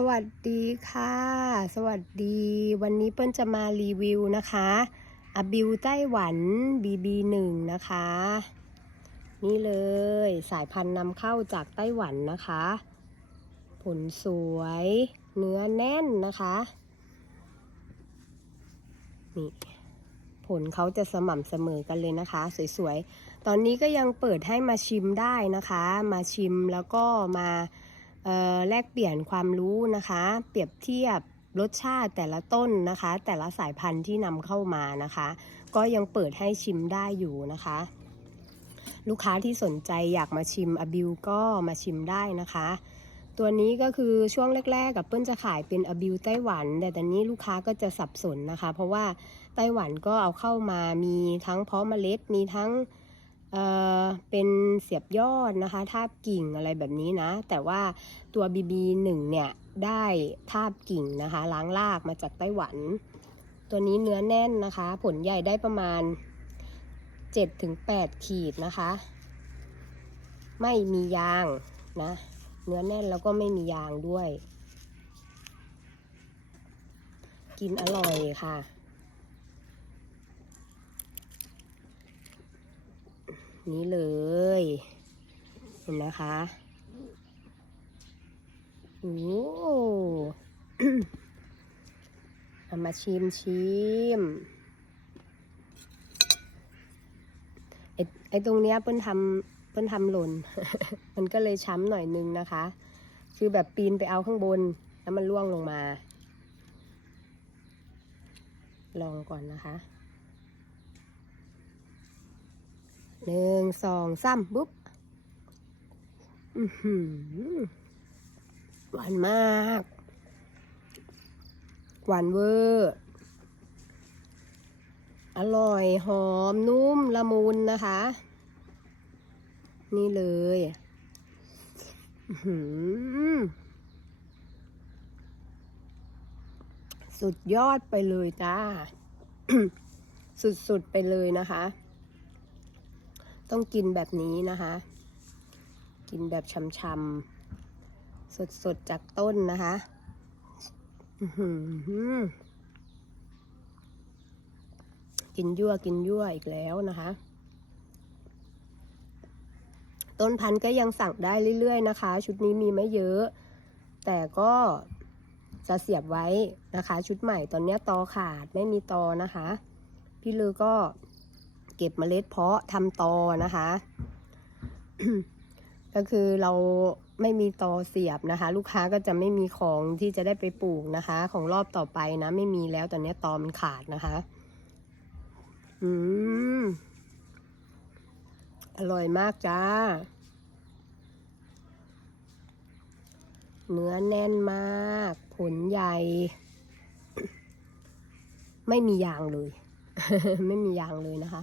สวัสดีค่ะ สวัสดี วันนี้เปิ้ลจะมารีวิวนะคะอบิวไต้หวัน BB1 นะคะ นี่เลยสายพันธุ์นำเข้าจากไต้หวันนะคะ ผลสวย เนื้อแน่นนะคะนี่ผลเขาจะสม่ำเสมอกันเลยนะคะ สวยๆ ตอนนี้ก็ยังเปิดให้มาชิมได้นะคะ มาชิมแล้วก็มา แลกเปลี่ยนความรู้นะคะ เปรียบเทียบรสชาติแต่ละต้นนะคะ แต่ละสายพันธุ์ที่นำเข้ามานะคะ ก็ยังเปิดให้ชิมได้อยู่นะคะ ลูกค้าที่สนใจอยากมาชิมอบิวก็มาชิมได้นะคะ ตัวนี้ก็คือช่วงแรกๆกับเปิ้ลจะขายเป็นอบิวไต้หวัน แต่ตอนนี้ลูกค้าก็จะสับสนนะคะ เพราะว่าไต้หวันก็เอาเข้ามามีทั้งเพาะเมล็ดมีทั้ง เอ่อเป็นเสียบยอดนะคะทาบกิ่งอะไรแบบนี้นะ แต่ว่าตัว BB1 เนี่ยได้ทาบกิ่งนะคะ ล้างรากมาจากไต้หวัน ตัวนี้เนื้อแน่นนะคะ ผลใหญ่ได้ประมาณ 7-8 ขีดนะคะ ไม่มียางนะ เนื้อแน่นแล้วก็ไม่มียางด้วย กินอร่อยค่ะ นี่เลยเห็นนะคะโอ้เอามาชิมชิมไอไอตรงเนี้ยเปิ้ลทำเปิ้ลทำหล่น มันก็เลยช้ำหน่อยนึงนะคะ คือแบบปีนไปเอาข้างบน แล้วมันล่วงลงมา ลองก่อนนะคะ หนึ่งสองสามปุ๊บหวานมาก หวานเวอร์ อร่อยหอมนุ่มละมุนนะคะ นี่เลยสุดยอดไปเลยจ้า สุดๆไปเลยนะคะ ต้องกินแบบนี้นะคะ กินแบบช่ำๆ สดๆ จากต้นนะคะกินยั่วกินยั่วอีกแล้วนะคะ ต้นพันธุ์ก็ยังสั่งได้เรื่อยๆนะคะ ชุดนี้มีไม่เยอะ แต่ก็จะเสียบไว้นะคะ ชุดใหม่ตอนนี้ตอขาดไม่มีตอนะคะ พี่ลือก็ เก็บเมล็ดเพาะทำตอนะคะ ก็คือเราไม่มีตอเสียบนะคะ ลูกค้าก็จะไม่มีของที่จะได้ไปปลูกนะคะ ของรอบต่อไปนะ ไม่มีแล้วตอนนี้ตอมันขาดนะคะ อืมอร่อยมากจ้า เนื้อแน่นมาก ผลใหญ่ ไม่มียางเลย ไม่มียางเลยนะคะ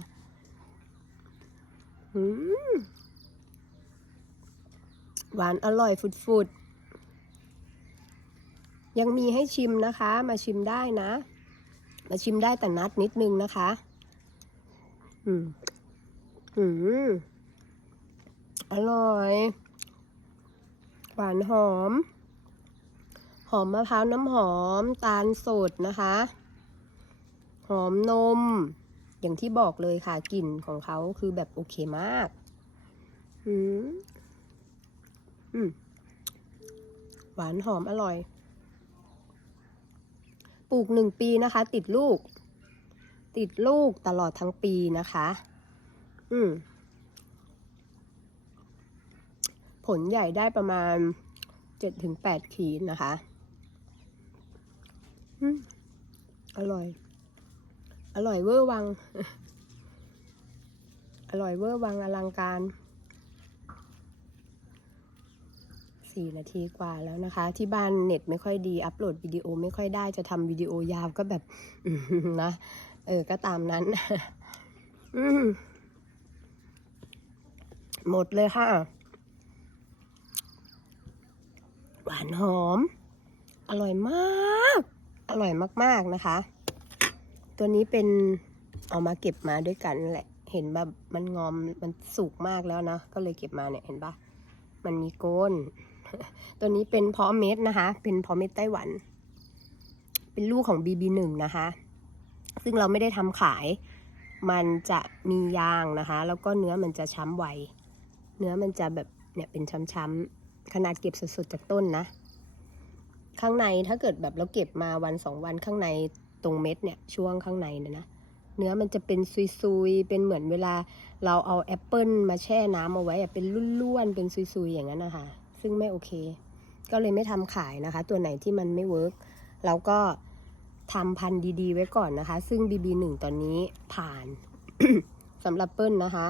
หวานอร่อยฟุดๆ ยังมีให้ชิมนะคะ มาชิมได้นะ มาชิมได้แต่นัดนิดนึงนะคะ อืม อืม อร่อย หวานหอม หอมมะพร้าวน้ำหอม ตาลสดนะคะ หอมนม อย่างที่บอกเลยค่ะกลิ่นของเขาคือแบบโอเคมาก อืมอืมหวานหอมอร่อย ปลูกหนึ่งปีนะคะ ติดลูก ติดลูกตลอดทั้งปีนะคะ อืมผลใหญ่ได้ประมาณเจ็ดถึงแปดขีดนะคะ อืมอร่อย อร่อยเวอร์วัง อร่อยเวอร์วังอลังการสี่นาทีกว่าแล้วนะคะ ที่บ้านเน็ตไม่ค่อยดี อัปโหลดวิดีโอไม่ค่อยได้จะทำวิดีโอยาวก็แบบนะ เออ ก็ตามนั้นมหมดเลยค่ะ หวานหอม อร่อยมาก อร่อยมาก ๆ นะคะ ตัวนี้เป็นเอามาเก็บมาด้วยกันแหละ เห็นแบบมันงอมมันสุกมากแล้วนะก็เลยเก็บมาเนี่ยเห็นปะมันมีโกน ตัวนี้เป็นเพาะเม็ดนะคะ เป็นเพาะเม็ดไต้หวัน เป็นลูกของ BB1 นะคะ ซึ่งเราไม่ได้ทำขาย มันจะมียางนะคะ แล้วก็เนื้อมันจะช้ำไว เนื้อมันจะแบบเนี่ยเป็นช้ำๆขนาดเก็บสดๆจากต้นนะ ข้างในถ้าเกิดแบบเราเก็บมาวันสองวันข้างใน ตรงเม็ดเนี่ยช่วงข้างในเนี่ยนะเนื้อมันจะเป็นซุยๆ เป็นเหมือนเวลาเราเอาแอปเปิลมาแช่น้ำเอาไว้เป็นร่วนๆ เป็นซุยๆ อย่างนั้นนะคะ ซึ่งไม่โอเค ก็เลยไม่ทำขายนะคะ ตัวไหนที่มันไม่เวิร์กเราก็ทำพันธุ์ดีๆ ไว้ก่อนนะคะ ซึ่ง BB1 ตอนนี้ผ่านสำหรับเปิ้ลนะคะ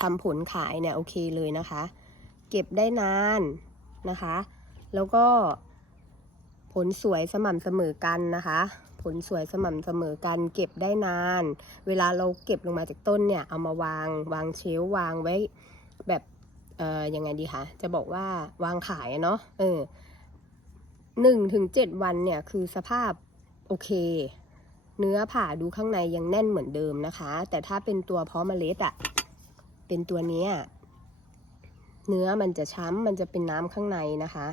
ทำผลขายเนี่ยโอเคเลยนะคะ เก็บได้นานนะคะ แล้วก็ผลสวยสม่ำเสมอกันนะคะ ผลสวยสม่ำเสมอกันเก็บได้นาน เวลาเราเก็บลงมาจากต้นเนี่ย เอามาวางวางเชลวางไว้แบบเอ่อยังไงดีคะจะบอกว่าวางขายเนาะเออหนึ่งถึงเจ็ดวันเนี่ยคือสภาพโอเค เนื้อผ่าดูข้างในยังแน่นเหมือนเดิมนะคะ แต่ถ้าเป็นตัวเพาะเมล็ดอะเป็นตัวนี้เนื้อมันจะช้ำมันจะเป็นน้ำข้างในนะคะ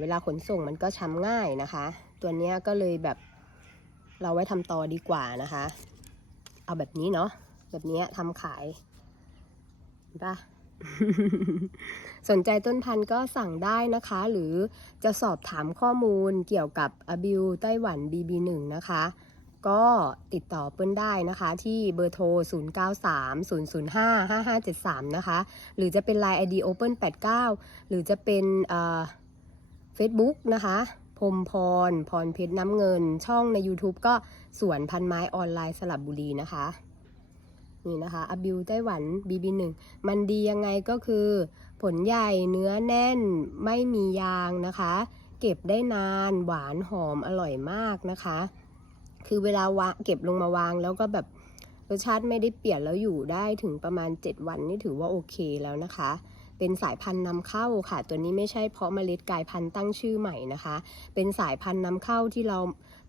เวลาขนส่งมันก็ช้ำง่ายนะคะ ตัวนี้ก็เลยแบบเราไว้ทำต่อดีกว่านะคะ เอาแบบนี้เนาะแบบนี้ทำขายเห็นปะสนใจต้นพันธุ์ก็สั่งได้นะคะ หรือจะสอบถามข้อมูลเกี่ยวกับอบิวไต้หวัน BB1 นะคะ ก็ติดต่อเปิ้ลได้นะคะ ที่เบอร์โทร 0930055573 นะคะ หรือจะเป็น Line ID Open 89 หรือจะเป็นเอ่อ Facebook นะคะพรมพร พรเพชรน้ำเงิน ช่องใน YouTube ก็สวนพันไม้ออนไลน์สลับบุรีนะคะ นี่นะคะอบิวไต้หวัน BB1 มันดียังไงก็คือ ผลใหญ่เนื้อแน่นไม่มียางนะคะ เก็บได้นานหวานหอมอร่อยมากนะคะ คือเวลาวางเก็บลงมาวางแล้วก็แบบรสชาติไม่ได้เปลี่ยนแล้วอยู่ได้ถึงประมาณ 7 วันนี่ถือว่าโอเคแล้วนะคะ เป็นสายพันธุ์นำเข้าค่ะ ตัวนี้ไม่ใช่เพาะเมล็ดกลายพันธุ์ตั้งชื่อใหม่นะคะ เป็นสายพันธุ์นำเข้าที่เรา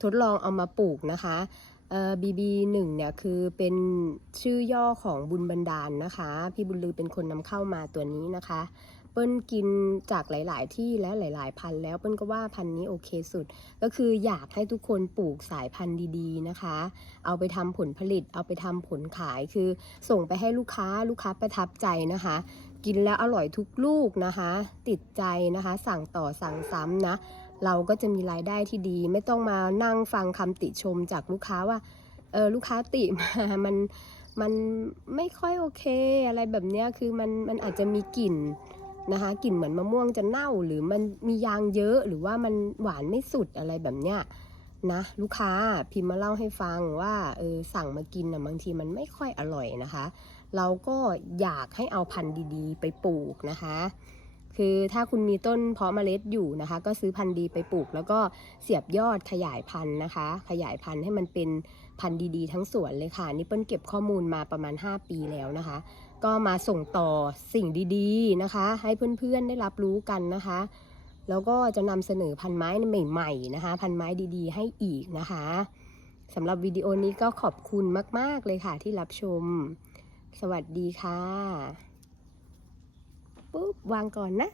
ทดลองเอามาปลูกนะคะเอ่อ BB1 เนี่ยคือเป็นชื่อย่อของบุญบันดาลนะคะ พี่บุญลือเป็นคนนำเข้ามาตัวนี้นะคะ เปิ้ลกินจากหลาย ๆ ที่และหลาย ๆ พันธุ์แล้วเปิ้ลก็ว่าพันธุ์นี้โอเคสุด ก็คืออยากให้ทุกคนปลูกสายพันธุ์ดี ๆ นะคะ เอาไปทำผลผลิต เอาไปทำผลขายคือส่งไปให้ลูกค้าลูกค้าประทับใจนะคะ กินแล้วอร่อยทุกลูกนะคะ ติดใจนะคะ สั่งต่อสั่งซ้ำนะ เราก็จะมีรายได้ที่ดี ไม่ต้องมานั่งฟังคำติชมจากลูกค้าว่าเออลูกค้าติมามันมันไม่ค่อยโอเค อะไรแบบเนี้ยคือมันมันอาจจะมีกลิ่นนะคะกลิ่นเหมือนมะม่วงจะเน่าหรือมันมียางเยอะหรือว่ามันหวานไม่สุดอะไรแบบเนี้ยนะลูกค้าพิมพ์มาเล่าให้ฟังว่าเออสั่งมากินนะบางทีมันไม่ค่อยอร่อยนะคะ เราก็อยากให้เอาพันธุ์ดีๆ ไปปลูกนะคะ คือถ้าคุณมีต้นเพาะเมล็ดอยู่นะคะ ก็ซื้อพันธุ์ดีไปปลูก แล้วก็เสียบยอดขยายพันธุ์นะคะ ขยายพันธุ์ให้มันเป็นพันธุ์ดีๆ ทั้งสวนเลยค่ะนี่เปิ้ลเก็บข้อมูลมาประมาณ 5 ปีแล้วนะคะ ก็มาส่งต่อสิ่งดีๆนะคะ ให้เพื่อนๆได้รับรู้กันนะคะ แล้วก็จะนำเสนอพันไม้ใหม่ๆนะคะ พันไม้ดีๆ ให้อีกนะคะสำหรับวิดีโอนี้ก็ขอบคุณมาก ๆ เลยค่ะที่รับชม สวัสดีค่ะ ปุ๊บ วางก่อนนะ